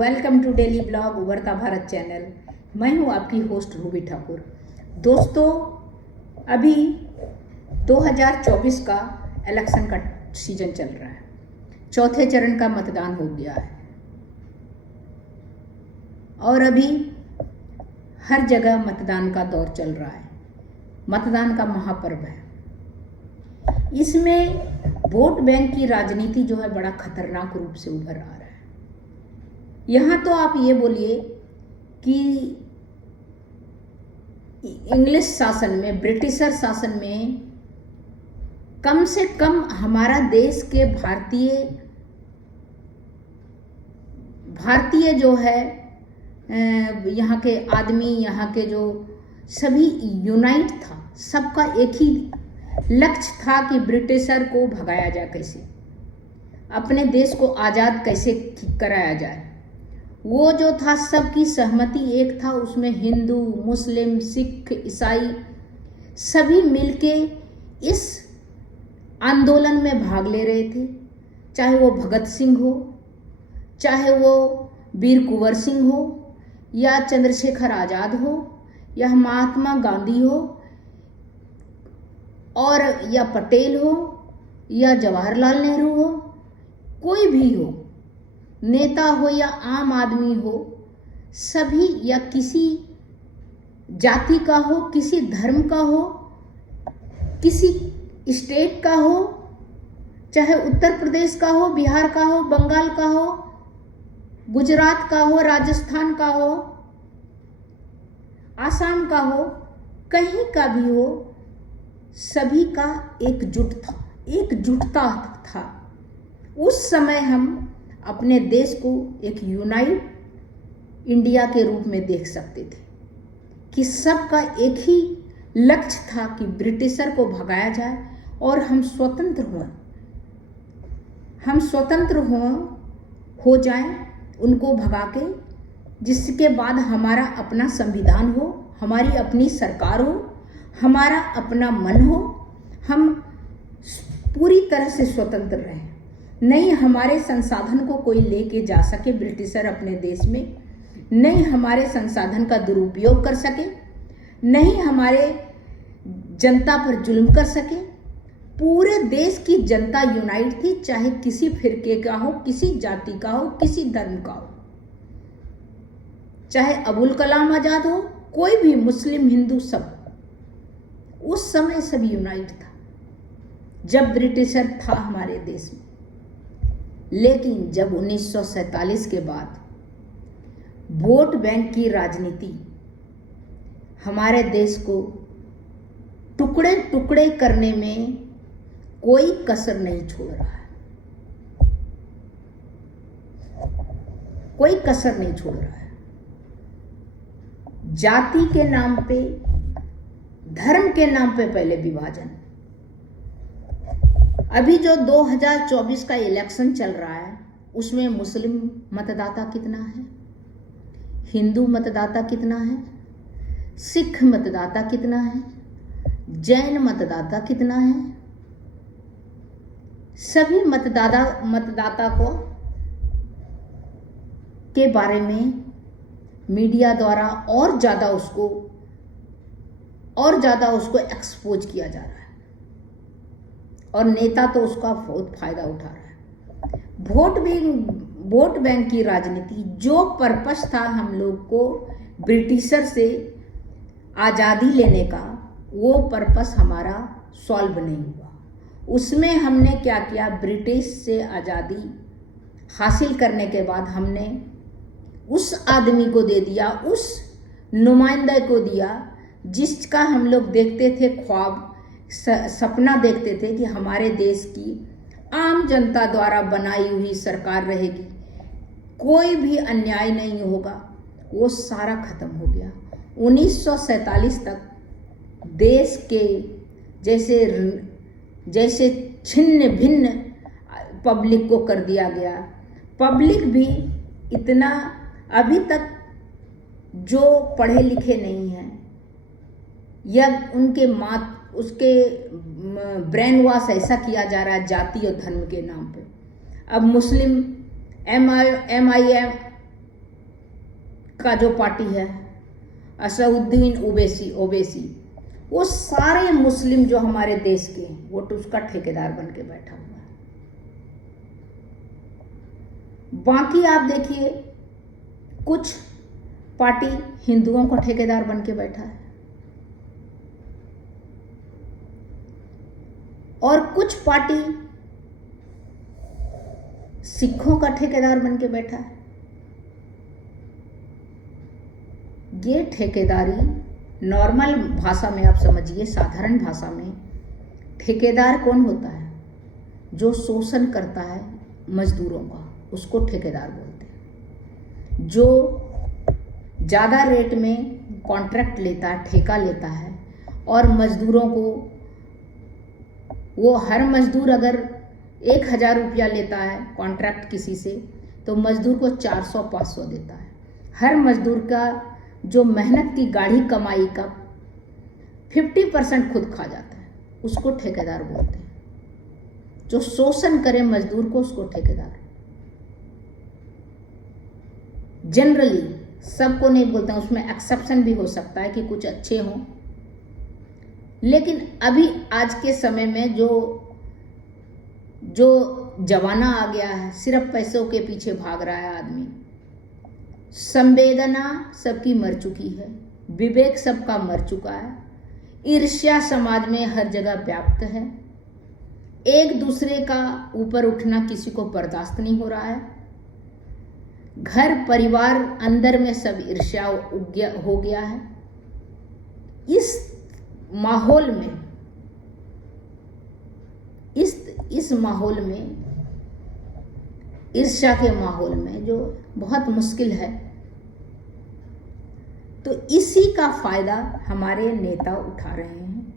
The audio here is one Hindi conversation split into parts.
वेलकम टू डेली ब्लॉग उभरता भारत चैनल। मैं हूं आपकी होस्ट रूबी ठाकुर। दोस्तों, अभी 2024 का इलेक्शन का सीजन चल रहा है। चौथे चरण का मतदान हो गया है और अभी हर जगह मतदान का दौर चल रहा है। मतदान का महापर्व है। इसमें वोट बैंक की राजनीति जो है बड़ा खतरनाक रूप से उभर आ रहा है। यहाँ तो आप ये बोलिए कि इंग्लिश शासन में, ब्रिटिशर शासन में कम से कम हमारा देश के भारतीय जो है, यहाँ के आदमी, यहाँ के जो सभी यूनाइट था। सबका एक ही लक्ष्य था कि ब्रिटिशर को भगाया जाए, कैसे अपने देश को आज़ाद कैसे कराया जाए। वो जो था सबकी सहमति एक था, उसमें हिंदू, मुस्लिम, सिख, ईसाई सभी मिलके इस आंदोलन में भाग ले रहे थे। चाहे वो भगत सिंह हो, चाहे वो वीर कुंवर सिंह हो, या चंद्रशेखर आज़ाद हो, या महात्मा गांधी हो, और या पटेल हो, या जवाहरलाल नेहरू हो, कोई भी हो, नेता हो या आम आदमी हो, सभी, या किसी जाति का हो, किसी धर्म का हो, किसी स्टेट का हो, चाहे उत्तर प्रदेश का हो, बिहार का हो, बंगाल का हो, गुजरात का हो, राजस्थान का हो, आसाम का हो, कहीं का भी हो, सभी का एकजुटता था। उस समय हम अपने देश को एक यूनाइट इंडिया के रूप में देख सकते थे कि सबका एक ही लक्ष्य था कि ब्रिटिशर को भगाया जाए और हम स्वतंत्र हो जाएं, उनको भगा के, जिसके बाद हमारा अपना संविधान हो, हमारी अपनी सरकार हो, हमारा अपना मन हो, हम पूरी तरह से स्वतंत्र रहें। नहीं हमारे संसाधन को कोई लेके जा सके ब्रिटिशर अपने देश में, नहीं हमारे संसाधन का दुरुपयोग कर सके, नहीं हमारे जनता पर जुल्म कर सके। पूरे देश की जनता यूनाइट थी, चाहे किसी फिरके का हो, किसी जाति का हो, किसी धर्म का हो, चाहे अबुल कलाम आजाद हो, कोई भी, मुस्लिम, हिंदू, सब उस समय सब यूनाइट था जब ब्रिटिशर था हमारे देश में। लेकिन जब 1947 के बाद वोट बैंक की राजनीति हमारे देश को टुकड़े टुकड़े करने में कोई कसर नहीं छोड़ रहा है, कोई कसर नहीं छोड़ रहा है। जाति के नाम पे, धर्म के नाम पे पहले विभाजन। अभी जो 2024 का इलेक्शन चल रहा है, उसमें मुस्लिम मतदाता कितना है, हिंदू मतदाता कितना है, सिख मतदाता कितना है, जैन मतदाता कितना है, सभी मतदाता को के बारे में मीडिया द्वारा और ज़्यादा उसको एक्सपोज किया जा रहा है और नेता तो उसका बहुत फायदा उठा रहा है। वोट बैंक की राजनीति, जो पर्पस था हम लोग को ब्रिटिशर से आज़ादी लेने का, वो पर्पस हमारा सॉल्व नहीं हुआ। उसमें हमने क्या किया, ब्रिटिश से आज़ादी हासिल करने के बाद हमने उस आदमी को दे दिया, उस नुमाइंदे को दिया जिसका हम लोग देखते थे ख्वाब, सपना देखते थे कि हमारे देश की आम जनता द्वारा बनाई हुई सरकार रहेगी, कोई भी अन्याय नहीं होगा। वो सारा खत्म हो गया। 1947 तक देश के जैसे छिन्न भिन्न पब्लिक को कर दिया गया। पब्लिक भी इतना, अभी तक जो पढ़े लिखे नहीं हैं, या उसके ब्रेन वॉश ऐसा किया जा रहा है जाति और धर्म के नाम पे। अब मुस्लिम MIM का जो पार्टी है, असदुद्दीन ओवैसी ओवैसी, वो सारे मुस्लिम जो हमारे देश के हैं वो तो उसका ठेकेदार बन के बैठा हुआ है। बाकी आप देखिए कुछ पार्टी हिंदुओं का ठेकेदार बन के बैठा है और कुछ पार्टी सिखों का ठेकेदार बन के बैठा है। ये ठेकेदारी नॉर्मल भाषा में आप समझिए, साधारण भाषा में ठेकेदार कौन होता है? जो शोषण करता है मजदूरों का, उसको ठेकेदार बोलते हैं। जो ज़्यादा रेट में कॉन्ट्रैक्ट लेता है, ठेका लेता है और मजदूरों को, वो हर मजदूर अगर 1,000 रुपया लेता है कॉन्ट्रैक्ट किसी से, तो मजदूर को 400-500 देता है। हर मजदूर का जो मेहनत की गाढ़ी कमाई का 50% खुद खा जाता है, उसको ठेकेदार बोलते हैं। जो शोषण करे मजदूर को, उसको ठेकेदार। जनरली सबको नहीं बोलते हैं, उसमें एक्सेप्शन भी हो सकता है कि कुछ अच्छे हों, लेकिन अभी आज के समय में जो जमाना आ गया है, सिर्फ पैसों के पीछे भाग रहा है आदमी। संवेदना सबकी मर चुकी है, विवेक सबका मर चुका है, ईर्ष्या समाज में हर जगह व्याप्त है, एक दूसरे का ऊपर उठना किसी को बर्दाश्त नहीं हो रहा है। घर परिवार अंदर में सब ईर्ष्या हो गया है। इस माहौल में, इस माहौल में, ईर्ष्या के माहौल में जो बहुत मुश्किल है, तो इसी का फायदा हमारे नेता उठा रहे हैं।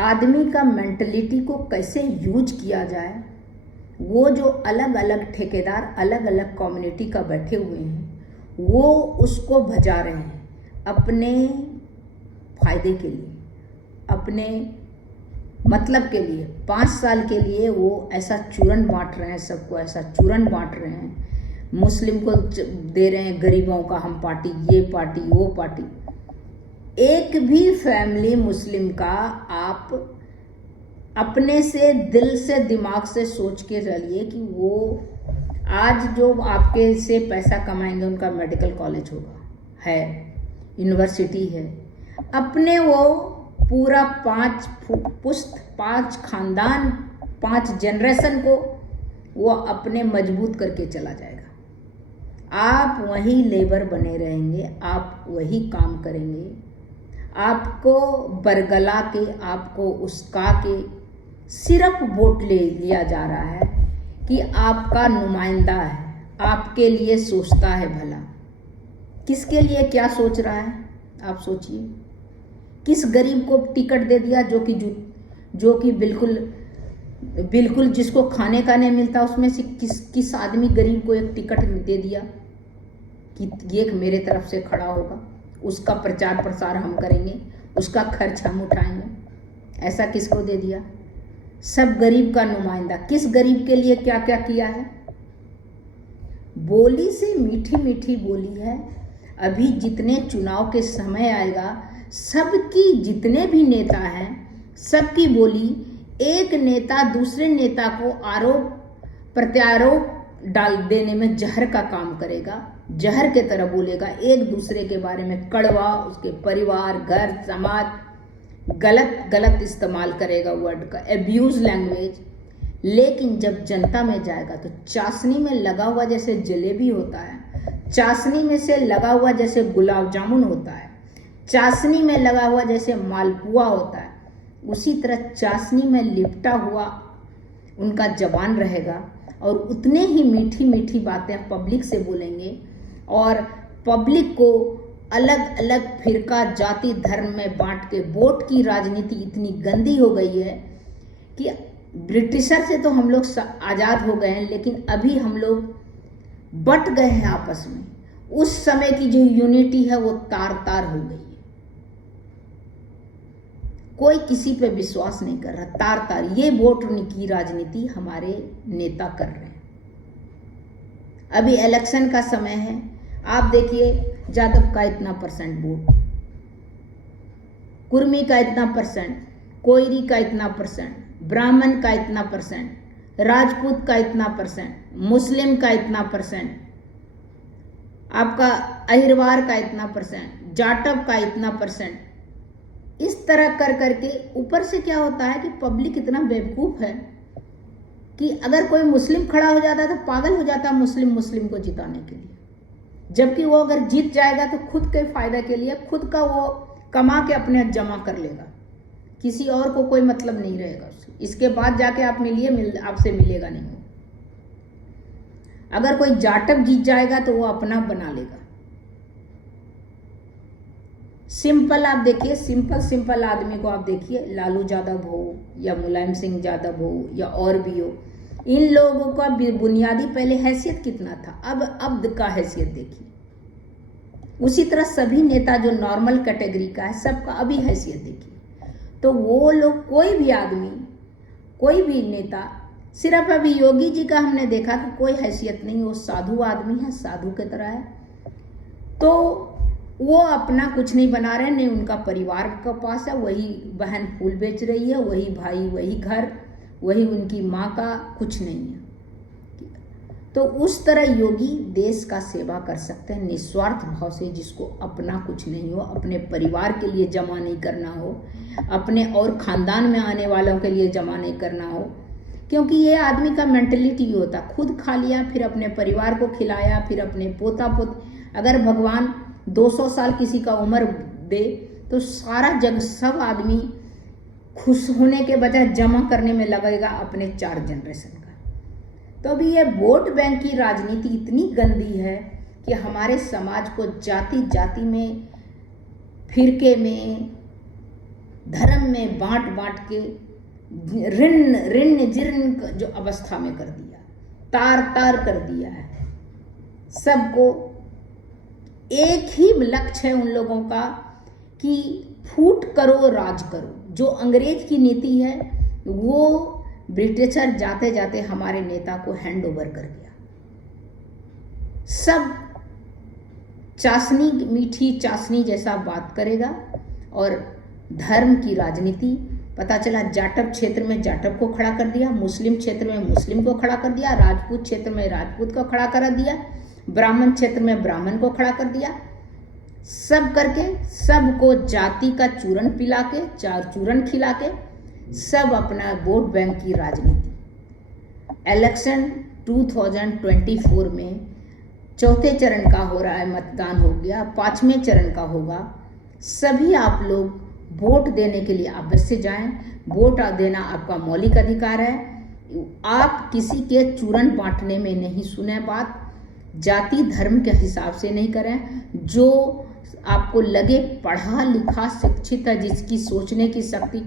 आदमी का मेंटलिटी को कैसे यूज किया जाए, वो जो अलग अलग ठेकेदार अलग अलग कम्युनिटी का बैठे हुए हैं, वो उसको भजा रहे हैं अपने फायदे के लिए, अपने मतलब के लिए। 5 साल के लिए वो ऐसा चूरन बांट रहे हैं, सबको ऐसा चूरन बांट रहे हैं। मुस्लिम को दे रहे हैं गरीबों का हम पार्टी, ये पार्टी वो पार्टी। एक भी फैमिली मुस्लिम का आप अपने से, दिल से, दिमाग से सोच के चलिए कि वो आज जो आपके से पैसा कमाएंगे, उनका मेडिकल कॉलेज होगा, है, यूनिवर्सिटी है, अपने वो पूरा 5 पुश्त, 5 खानदान, 5 जनरेशन को वो अपने मजबूत करके चला जाएगा। आप वही लेबर बने रहेंगे, आप वही काम करेंगे, आपको बरगला के, आपको उसका के सिर्फ वोट ले लिया जा रहा है कि आपका नुमाइंदा है, आपके लिए सोचता है भला। किसके लिए क्या सोच रहा है आप सोचिए। किस गरीब को टिकट दे दिया जो कि बिल्कुल जिसको खाने का नहीं मिलता, उसमें से किस आदमी गरीब को एक टिकट दे दिया कि ये मेरे तरफ से खड़ा होगा, उसका प्रचार प्रसार हम करेंगे, उसका खर्च हम उठाएंगे। ऐसा किसको दे दिया? सब गरीब का नुमाइंदा। किस गरीब के लिए क्या क्या किया है? बोली से मीठी मीठी बोली है। अभी जितने चुनाव के समय आएगा, सबकी, जितने भी नेता हैं, सबकी बोली, एक नेता दूसरे नेता को आरोप प्रत्यारोप डाल देने में जहर का काम करेगा, जहर के तरह बोलेगा, एक दूसरे के बारे में कड़वा, उसके परिवार, घर, समाज, गलत इस्तेमाल करेगा वर्ड का, एब्यूज लैंग्वेज। लेकिन जब जनता में जाएगा तो चाशनी में लगा हुआ जैसे जलेबी होता है, चाशनी में से लगा हुआ जैसे गुलाब जामुन होता है, चाशनी में लगा हुआ जैसे मालपुआ होता है, उसी तरह चाशनी में लिपटा हुआ उनका जबान रहेगा और उतने ही मीठी मीठी बातें पब्लिक से बोलेंगे और पब्लिक को अलग अलग फिरका, जाति, धर्म में बांट के। वोट की राजनीति इतनी गंदी हो गई है कि ब्रिटिशर से तो हम लोग आज़ाद हो गए हैं, लेकिन अभी हम लोग बट गए हैं आपस में। उस समय की जो यूनिटी है वो तार तार हो गई है। कोई किसी पे विश्वास नहीं कर रहा, तार तार। ये वोट की राजनीति हमारे नेता कर रहे हैं। अभी इलेक्शन का समय है, आप देखिए जादव का इतना परसेंट वोट, कुर्मी का इतना परसेंट, कोयरी का इतना परसेंट, ब्राह्मण का इतना परसेंट, राजपूत का इतना परसेंट, मुस्लिम का इतना परसेंट, आपका अहिरवार का इतना परसेंट, जाटव का इतना परसेंट। इस तरह कर करके ऊपर से क्या होता है कि पब्लिक इतना बेवकूफ है कि अगर कोई मुस्लिम खड़ा हो जाता है तो पागल हो जाता है मुस्लिम को जिताने के लिए, जबकि वो अगर जीत जाएगा तो खुद के फायदे के लिए खुद का वो कमा के अपने जमा कर लेगा, किसी और को कोई मतलब नहीं रहेगा उससे। इसके बाद जाके आपसे मिलेगा नहीं। अगर कोई जाटव जीत जाएगा तो वो अपना बना लेगा। सिंपल आप देखिए, सिंपल आदमी को आप देखिए, लालू यादव हो या मुलायम सिंह यादव हो या और भी हो, इन लोगों का बुनियादी पहले हैसियत कितना था, अब अब्द का हैसियत देखिए। उसी तरह सभी नेता जो नॉर्मल कैटेगरी का है सबका अभी हैसियत देखिए। तो वो लोग कोई भी आदमी, कोई भी नेता, सिर्फ अभी योगी जी का हमने देखा कि कोई हैसियत नहीं, वो साधु आदमी है, साधु की तरह है। तो वो अपना कुछ नहीं बना रहे, नहीं उनका परिवार का पास है, वही बहन फूल बेच रही है, वही भाई, वही घर, वही उनकी माँ का कुछ नहीं है। तो उस तरह योगी देश का सेवा कर सकते हैं निस्वार्थ भाव से, जिसको अपना कुछ नहीं हो, अपने परिवार के लिए जमा नहीं करना हो, अपने और खानदान में आने वालों के लिए जमा नहीं करना हो। क्योंकि ये आदमी का मेंटलिटी होता, खुद खा लिया, फिर अपने परिवार को खिलाया, फिर अपने पोता पोत। अगर भगवान 200 साल किसी का उम्र दे तो सारा जग, सब आदमी खुश होने के बजाय जमा करने में लगेगा अपने 4 जनरेशन का। तो अभी ये वोट बैंक की राजनीति इतनी गंदी है कि हमारे समाज को जाति जाति में, फिरके में, धर्म में बांट बांट के ऋण जीर्ण जो अवस्था में कर दिया, तार तार कर दिया है। सबको एक ही लक्ष्य है उन लोगों का कि फूट करो राज करो। जो अंग्रेज की नीति है वो ब्रिटिशर जाते जाते हमारे नेता को हैंड ओवर कर गया। सब चाशनी, मीठी चाशनी जैसा बात करेगा और धर्म की राजनीति। पता चला जाटव क्षेत्र में जाटव को खड़ा कर दिया, मुस्लिम क्षेत्र में मुस्लिम को खड़ा कर दिया, राजपूत क्षेत्र में राजपूत को खड़ा कर दिया, ब्राह्मण क्षेत्र में ब्राह्मण को खड़ा कर दिया। सब करके सबको जाति का चूरन पिला के, चार चूरन खिला के, सब अपना वोट बैंक की राजनीति। इलेक्शन 2024 में चौथे चरण का हो रहा है, मतदान हो गया, 5वें चरण का होगा। सभी आप लोग वोट देने के लिए अवश्य जाएं। वोट देना आपका मौलिक अधिकार है। आप किसी के चूरन बांटने में नहीं सुने बात, जाति धर्म के हिसाब से नहीं करें। जो आपको लगे पढ़ा लिखा शिक्षित है, जिसकी सोचने की शक्ति,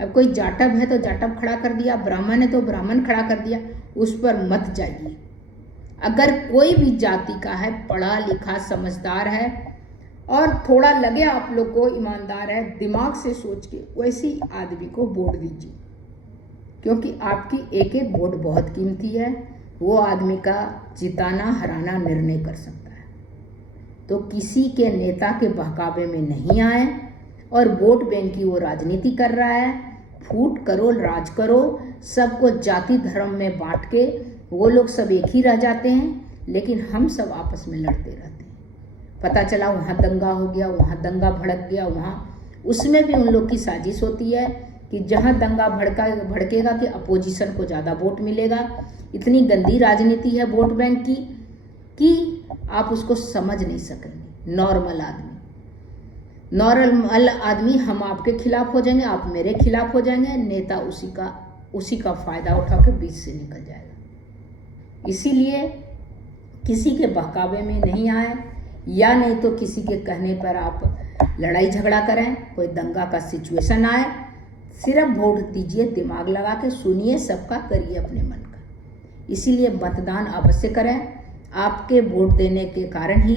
अब कोई जाटव है तो जाटव खड़ा कर दिया, ब्राह्मण है तो ब्राह्मण खड़ा कर दिया, उस पर मत जाइए। अगर कोई भी जाति का है, पढ़ा लिखा समझदार है और थोड़ा लगे आप लोग को ईमानदार है, दिमाग से सोच के, वैसी आदमी को वोट दीजिए। क्योंकि आपकी एक एक वोट बहुत कीमती है। वो आदमी का जिताना हराना निर्णय कर सकता है। तो किसी के नेता के बहकावे में नहीं आए और वोट बैंक की वो राजनीति कर रहा है। फूट करो राज करो, सबको जाति धर्म में बांट के वो लोग सब एक ही रह जाते हैं, लेकिन हम सब आपस में लड़ते रहते हैं। पता चला वहाँ दंगा हो गया, वहाँ दंगा भड़क गया, वहाँ उसमें भी उन लोग की साजिश होती है कि जहाँ दंगा भड़केगा कि अपोजिशन को ज़्यादा वोट मिलेगा। इतनी गंदी राजनीति है वोट बैंक की कि आप उसको समझ नहीं सकेंगे। नॉर्मल आदमी हम आपके खिलाफ हो जाएंगे, आप मेरे खिलाफ हो जाएंगे, नेता उसी का फायदा उठा के बीच से निकल जाएगा। इसीलिए किसी के बहकावे में नहीं आए, या नहीं तो किसी के कहने पर आप लड़ाई झगड़ा करें, कोई दंगा का सिचुएशन आए। सिर्फ वोट दीजिए, दिमाग लगा के सुनिए, सबका करिए अपने मन का। इसीलिए मतदान अवश्य करें। आपके वोट देने के कारण ही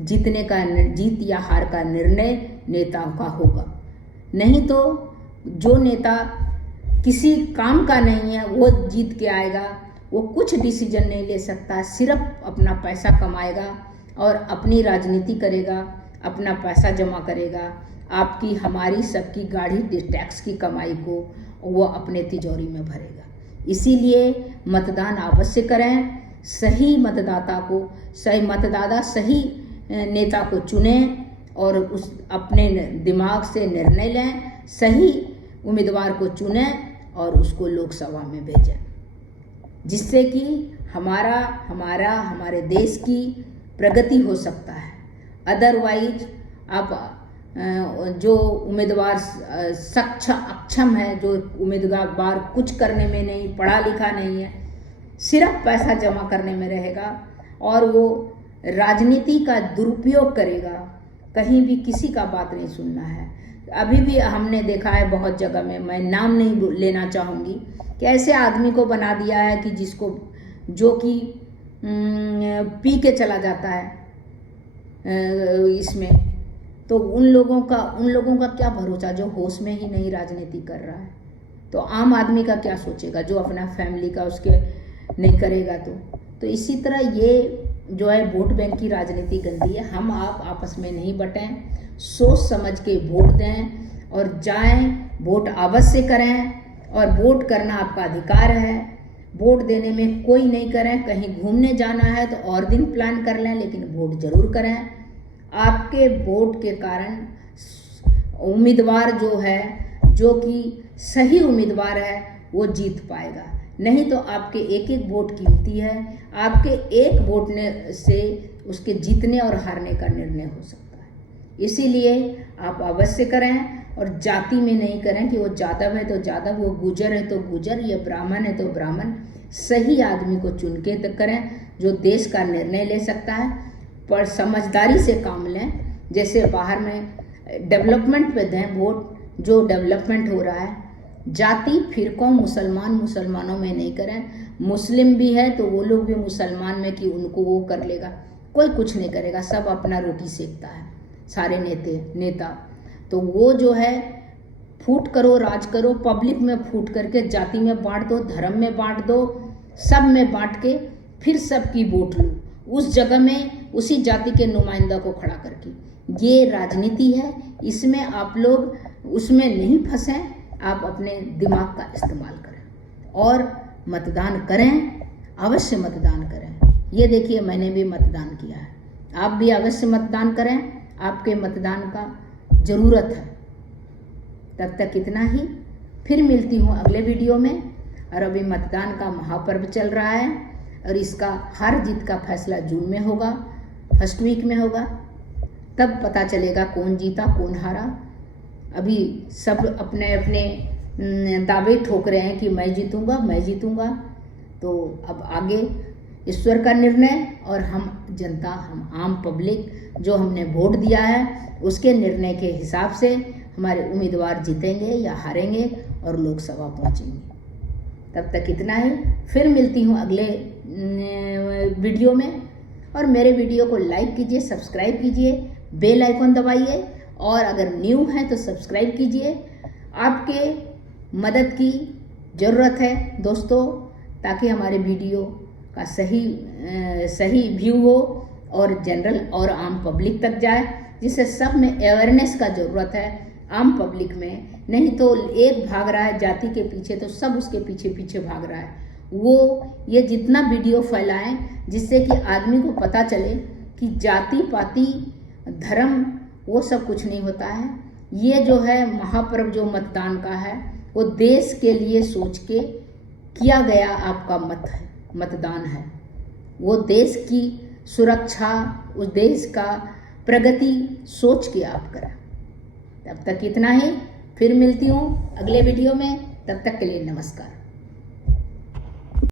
जीत या हार का निर्णय नेताओं का होगा। नहीं तो जो नेता किसी काम का नहीं है वो जीत के आएगा, वो कुछ डिसीजन नहीं ले सकता, सिर्फ अपना पैसा कमाएगा, और अपनी राजनीति करेगा, अपना पैसा जमा करेगा, आपकी हमारी सबकी गाड़ी टैक्स की कमाई को वो अपने तिजोरी में भरेगा। इसीलिए मतदान अवश्य करें, सही मतदाता को सही नेता को चुनें और उस अपने दिमाग से निर्णय लें, सही उम्मीदवार को चुनें और उसको लोकसभा में भेजें, जिससे कि हमारे देश की प्रगति हो सकता है। अदरवाइज आप जो उम्मीदवार अक्षम है, जो उम्मीदवार कुछ करने में नहीं, पढ़ा लिखा नहीं है, सिर्फ पैसा जमा करने में रहेगा और वो राजनीति का दुरुपयोग करेगा, कहीं भी किसी का बात नहीं सुनना है। अभी भी हमने देखा है बहुत जगह में, मैं नाम नहीं लेना चाहूँगी, कि ऐसे आदमी को बना दिया है कि जो कि पी के चला जाता है इसमें, तो उन लोगों का क्या भरोसा जो होश में ही नहीं राजनीति कर रहा है। तो आम आदमी का क्या सोचेगा जो अपना फैमिली का उसके नहीं करेगा। तो इसी तरह ये जो है वोट बैंक की राजनीति गंदी है। हम आप आपस में नहीं बटें, सोच समझ के वोट दें और जाएं, वोट अवश्य करें और वोट करना आपका अधिकार है। वोट देने में कोई नहीं करें, कहीं घूमने जाना है तो और दिन प्लान कर लें, लेकिन वोट जरूर करें। आपके वोट के कारण उम्मीदवार जो है, जो कि सही उम्मीदवार है, वो जीत पाएगा। नहीं तो आपके एक एक वोट कीमती है, आपके एक वोट से उसके जीतने और हारने का निर्णय हो सकता है। इसीलिए आप अवश्य करें और जाति में नहीं करें कि वो जादव है तो जादव, वो गुजर है तो गुजर, ये ब्राह्मण है तो ब्राह्मण। सही आदमी को चुन के करें जो देश का निर्णय ले सकता है, पर समझदारी से काम लें। जैसे बाहर में डेवलपमेंट पे दें वोट, जो डेवलपमेंट हो रहा है। जाति फिरकों मुसलमानों में नहीं करें। मुस्लिम भी है तो वो लोग भी मुसलमान में कि उनको वो कर लेगा, कोई कुछ नहीं करेगा, सब अपना रोटी सेकता है सारे नेता। तो वो जो है फूट करो, राज करो, पब्लिक में फूट करके जाति में बांट दो, धर्म में बांट दो, सब में बांट के फिर सबकी वोट लो उस जगह में, उसी जाति के नुमाइंदा को खड़ा करके। ये राजनीति है, इसमें आप लोग उसमें नहीं फंसें। आप अपने दिमाग का इस्तेमाल करें और मतदान करें, अवश्य मतदान करें। ये देखिए मैंने भी मतदान किया है, आप भी अवश्य मतदान करें, आपके मतदान का ज़रूरत है। तब तक इतना ही, फिर मिलती हूँ अगले वीडियो में। और अभी मतदान का महापर्व चल रहा है और इसका हार जीत का फैसला जून में होगा, फर्स्ट वीक में होगा, तब पता चलेगा कौन जीता कौन हारा। अभी सब अपने अपने दावे ठोक रहे हैं कि मैं जीतूंगा। तो अब आगे ईश्वर का निर्णय और हम जनता, हम आम पब्लिक जो हमने वोट दिया है उसके निर्णय के हिसाब से हमारे उम्मीदवार जीतेंगे या हारेंगे और लोकसभा पहुंचेंगे। तब तक इतना ही, फिर मिलती हूँ अगले वीडियो में। और मेरे वीडियो को लाइक कीजिए, सब्सक्राइब कीजिए, बेल आइकन दबाइए और अगर न्यू है तो सब्सक्राइब कीजिए। आपके मदद की ज़रूरत है दोस्तों, ताकि हमारे वीडियो का सही व्यू हो और जनरल और आम पब्लिक तक जाए, जिससे सब में अवेयरनेस का ज़रूरत है आम पब्लिक में। नहीं तो एक भाग रहा है जाति के पीछे तो सब उसके पीछे पीछे भाग रहा है। ये जितना वीडियो फैलाएं जिससे कि आदमी को पता चले कि जाति पाति धर्म वो सब कुछ नहीं होता है। ये जो है महापर्व जो मतदान का है वो देश के लिए सोच के किया गया आपका मतदान है। वो देश की सुरक्षा, उस देश का प्रगति सोच के आप करें। तब तक इतना ही, फिर मिलती हूँ अगले वीडियो में। तब तक के लिए नमस्कार।